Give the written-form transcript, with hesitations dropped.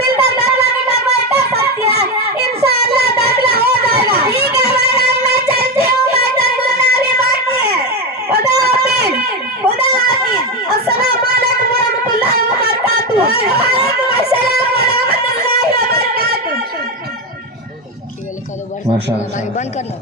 मिलकर दाखला का बैठा सकती है। इंशाअल्लाह दाखला हो जाएगा। ठीक है भाई, मैं चलती हूँ, भाईजान बोलना अभी बाकी है। खुदा हाफिज, खुदा हाफिज। अस्सलाम वालेकुम वरहमतुल्लाहि वबरकातुहू। वालेकुम अस्सलाम वरहमतुल्लाहि वबरकातुहू। माशाअल्लाह। बंद करना।